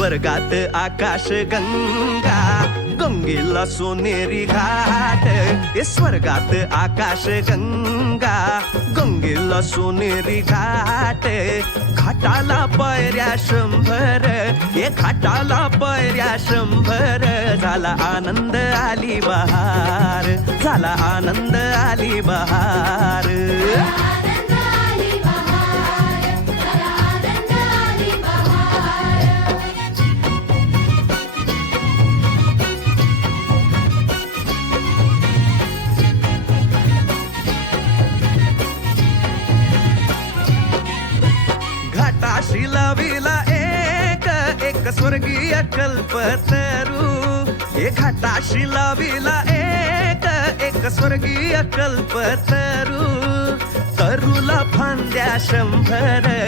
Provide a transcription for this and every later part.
स्वर्गात आकाश गंगा, गंगेला सोनेरी घाट. स्वर्गात आकाश गंगा, गंगेला सोनेरी घाट. घाटाला पायऱ्या 100, घाटाला पायऱ्या 100. झाला आनंद आली बहार, झाला आनंद आली बहार. घाटाशी लाविला एक स्वर्गीय कल्पतरू. घाटाशी लाविला एक स्वर्गीय कल्पतरू. तरूला फांद्या 100,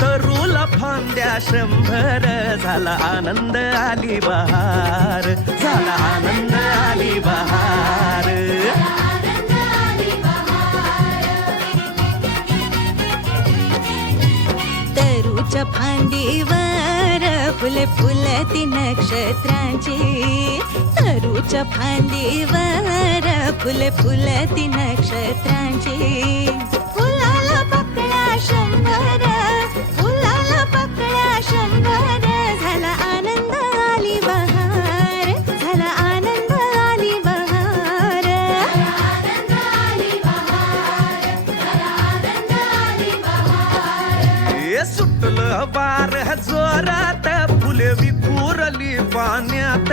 तरूला फांद्या 100. झाला आनंद आली बहार, झाला आनंद आली बहार. तरूच्या फांदीवर फुले फुलती नक्षत्रांची. तरूच्या फांदीवर फुले फुलती नक्षत्रांची. फुलाला पकड्या 100, फुलाला पकड्या 100. झाला आनंद आली बहार, झाला आनंद आली बहार. सुटलं वार जोरात, फुले विखुरली पाण्यात.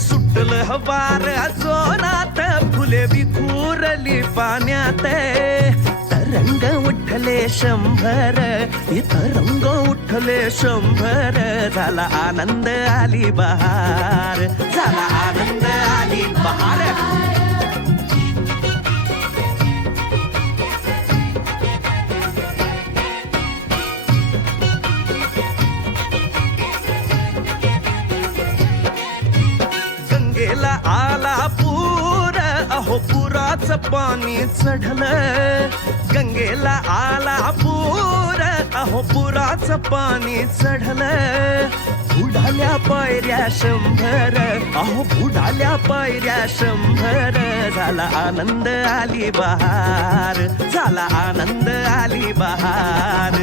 सुटलं वार जोरात, फुले विखुरली पाण्यात. तरंग उठले 100, तरंग उठले 100. झाला आनंद आली बहार, झाला आनंद आली बहार. गंगेला आला पूर, अहो पुराचं पाणी चढलं. गंगेला आला पूर, अहो पुराचं पाणी चढलं. बुडाल्या पायऱ्या 100, अहो बुडाल्या पायऱ्या 100. झाला आनंद आली बहार, झाला आनंद आली बहार.